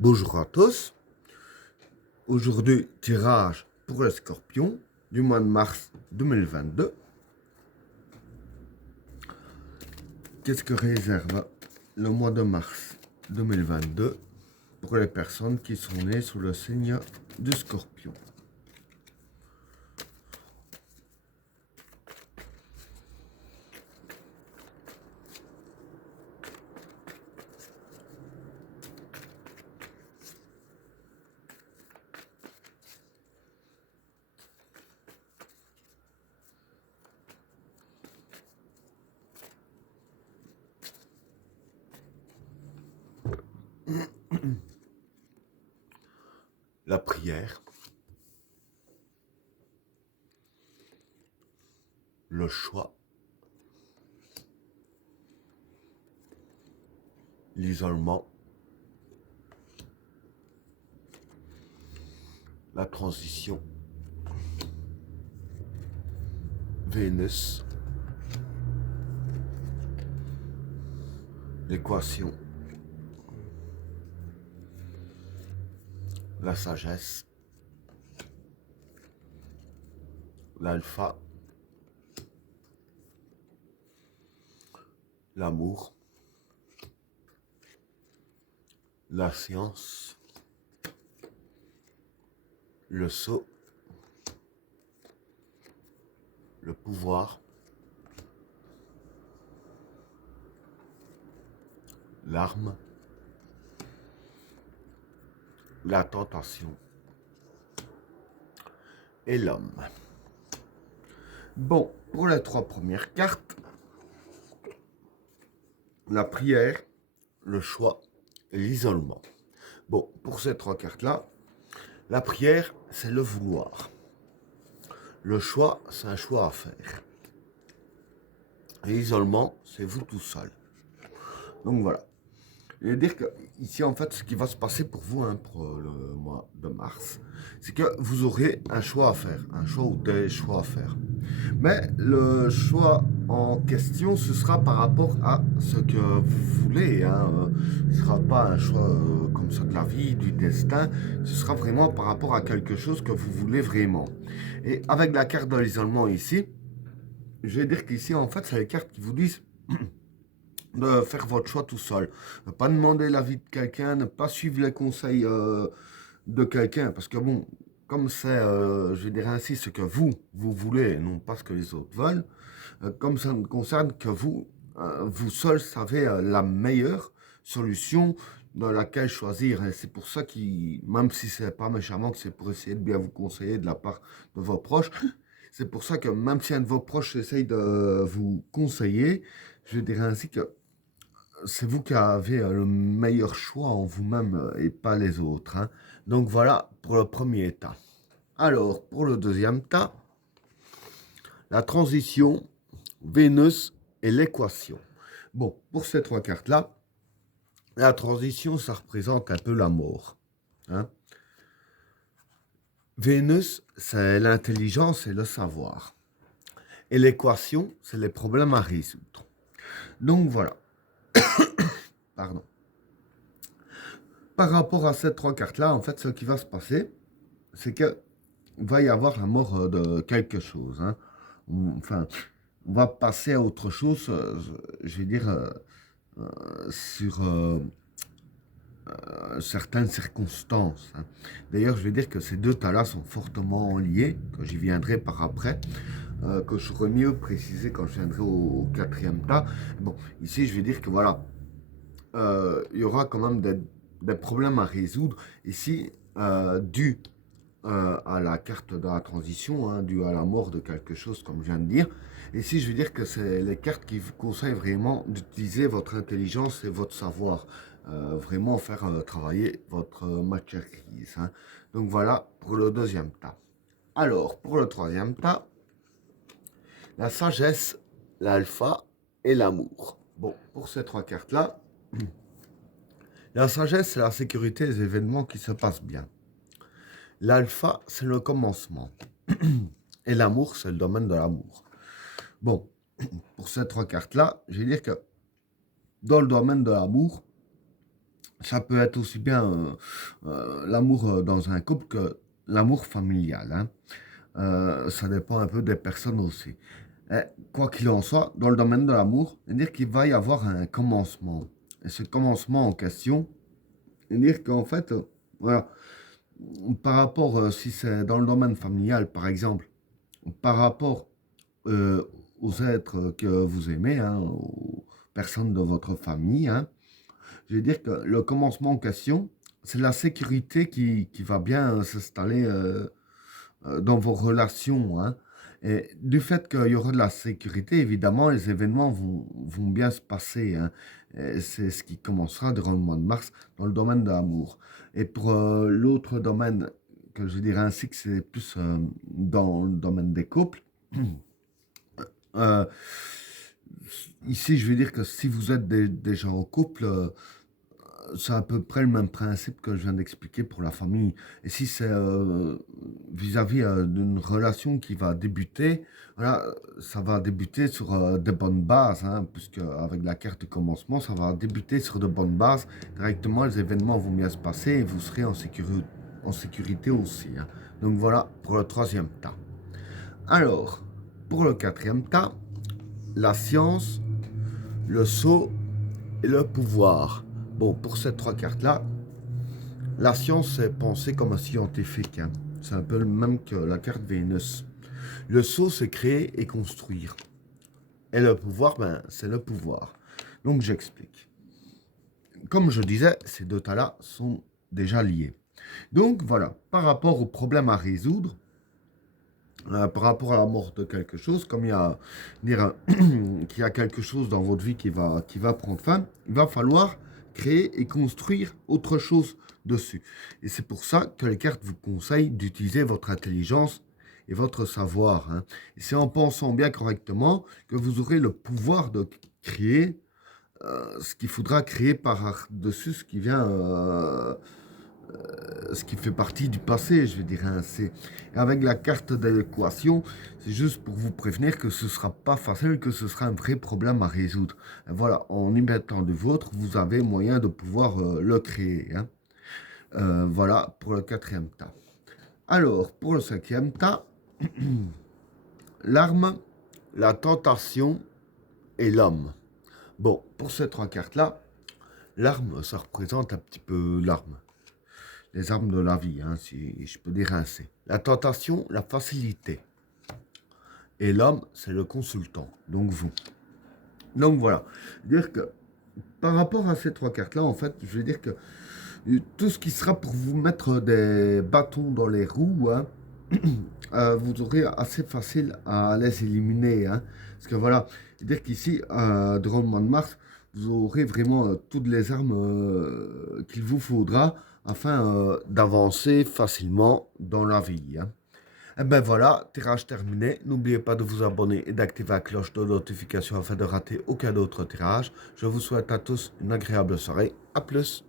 Bonjour à tous. Aujourd'hui, tirage pour les scorpions du mois de mars 2022. Qu'est-ce que réserve le mois de mars 2022 pour les personnes qui sont nées sous le signe du scorpion? La prière, le choix, l'isolement, la transition, Vénus, l'équation, la sagesse, l'alpha, l'amour, la science, le sceau, le pouvoir, l'arme, la tentation et l'homme. Bon, pour les trois premières cartes, la prière, le choix et l'isolement. Bon, pour ces trois cartes-là, la prière, c'est le vouloir. Le choix, c'est un choix à faire. Et l'isolement, c'est vous tout seul. Donc voilà. Je veux dire que ici, en fait, ce qui va se passer pour vous, pour le mois de mars, c'est que vous aurez un choix à faire, un choix ou des choix à faire. Mais le choix en question, ce sera par rapport à ce que vous voulez. Ce ne sera pas un choix comme ça de la vie, du destin. Ce sera vraiment par rapport à quelque chose que vous voulez vraiment. Et avec la carte de l'isolement ici, je vais dire qu'ici, en fait, c'est les cartes qui vous disent de faire votre choix tout seul. Ne pas demander l'avis de quelqu'un, ne pas suivre les conseils de quelqu'un. Parce que bon, comme c'est, je vais dire ainsi, ce que vous voulez, et non pas ce que les autres veulent, comme ça ne concerne que vous seul savez la meilleure solution dans laquelle choisir. Et c'est pour ça que, même si c'est pas méchamment, que c'est pour essayer de bien vous conseiller de la part de vos proches, c'est pour ça que même si un de vos proches essaye de vous conseiller, je dirais ainsi que c'est vous qui avez le meilleur choix en vous-même et pas les autres. Donc voilà pour le premier tas. Alors, pour le deuxième tas, la transition, Vénus et l'équation. Bon, pour ces trois cartes-là, la transition, ça représente un peu la mort. Vénus, c'est l'intelligence et le savoir. Et l'équation, c'est les problèmes à résoudre. Donc voilà. Pardon. Par rapport à ces trois cartes-là, en fait, ce qui va se passer, c'est que va y avoir la mort de quelque chose. Enfin, on va passer à autre chose, je vais dire, sur certaines circonstances. D'ailleurs, je vais dire que ces deux tas-là sont fortement liés, que j'y viendrai par après, que je saurais mieux préciser quand je viendrai au quatrième tas. Bon, ici, je vais dire que voilà, il y aura quand même des problèmes à résoudre. Ici, dû à la carte de la transition, dû à la mort de quelque chose, comme je viens de dire. Ici, je veux dire que c'est les cartes qui vous conseillent vraiment d'utiliser votre intelligence et votre savoir. Vraiment faire travailler votre matière grise. Donc voilà pour le deuxième tas. Alors, pour le troisième tas, la sagesse, l'alpha et l'amour. Bon, pour ces trois cartes-là, la sagesse, c'est la sécurité des événements qui se passent bien. L'alpha, c'est le commencement. Et l'amour, c'est le domaine de l'amour. Bon, pour ces trois cartes-là, je vais dire que dans le domaine de l'amour, Ça peut être aussi bien l'amour dans un couple que l'amour familial, hein. Ça dépend un peu des personnes aussi. Et quoi qu'il en soit, dans le domaine de l'amour, c'est-à-dire qu'il va y avoir un commencement. Et ce commencement en question, c'est-à-dire qu'en fait, voilà, par rapport, si c'est dans le domaine familial, par exemple, par rapport euh, aux êtres que vous aimez, hein, aux personnes de votre famille, hein, je veux dire que le commencement en question, c'est la sécurité qui va bien s'installer dans vos relations, hein. Et du fait qu'il y aura de la sécurité, évidemment, les événements vont bien se passer, hein. Et c'est ce qui commencera durant le mois de mars dans le domaine de l'amour. Et pour l'autre domaine, que je dirais ainsi que c'est plus dans le domaine des couples, euh, ici je veux dire que si vous êtes déjà en couple, c'est à peu près le même principe que je viens d'expliquer pour la famille. Et si c'est vis-à-vis d'une relation qui va débuter, voilà, ça va débuter sur de bonnes bases, hein, puisque avec la carte de commencement, ça va débuter sur de bonnes bases. Directement, les événements vont bien se passer et vous serez en sécurité aussi, hein. Donc voilà pour le troisième tas. Alors, pour le quatrième tas, la science, le sceau et le pouvoir. Bon, pour ces trois cartes-là, la science est pensée comme un scientifique, hein. C'est un peu le même que la carte Vénus. Le sceau, c'est créer et construire. Et le pouvoir, ben, c'est le pouvoir. Donc, j'explique. Comme je disais, ces deux tas-là sont déjà liés. Donc, voilà, par rapport au problème à résoudre, par rapport à la mort de quelque chose, comme il y a, dire, qu'il y a quelque chose dans votre vie qui va prendre fin, il va falloir créer et construire autre chose dessus. Et c'est pour ça que les cartes vous conseillent d'utiliser votre intelligence et votre savoir, hein. Et c'est en pensant bien correctement que vous aurez le pouvoir de créer ce qu'il faudra créer par-dessus ce qui fait partie du passé, je dirais ainsi. Avec la carte d'équation, c'est juste pour vous prévenir que ce ne sera pas facile, que ce sera un vrai problème à résoudre. Et voilà, en y mettant du vôtre, vous avez moyen de pouvoir le créer, hein. Voilà pour le quatrième tas. Alors, pour le cinquième tas, l'arme, la tentation et l'homme. Bon, pour ces trois cartes-là, l'arme, ça représente un petit peu l'arme. Les armes de la vie, hein, si je peux dire ainsi. La tentation, la facilité. Et l'homme, c'est le consultant, donc vous. Donc voilà. Dire que par rapport à ces trois cartes-là, en fait, je veux dire que tout ce qui sera pour vous mettre des bâtons dans les roues, hein, vous aurez assez facile à les éliminer, hein. Parce que voilà, dire qu'ici, durant le mois de mars, vous aurez vraiment toutes les armes qu'il vous faudra afin d'avancer facilement dans la vie, hein. Et ben voilà, tirage terminé. N'oubliez pas de vous abonner et d'activer la cloche de notification afin de rater aucun autre tirage. Je vous souhaite à tous une agréable soirée. À plus.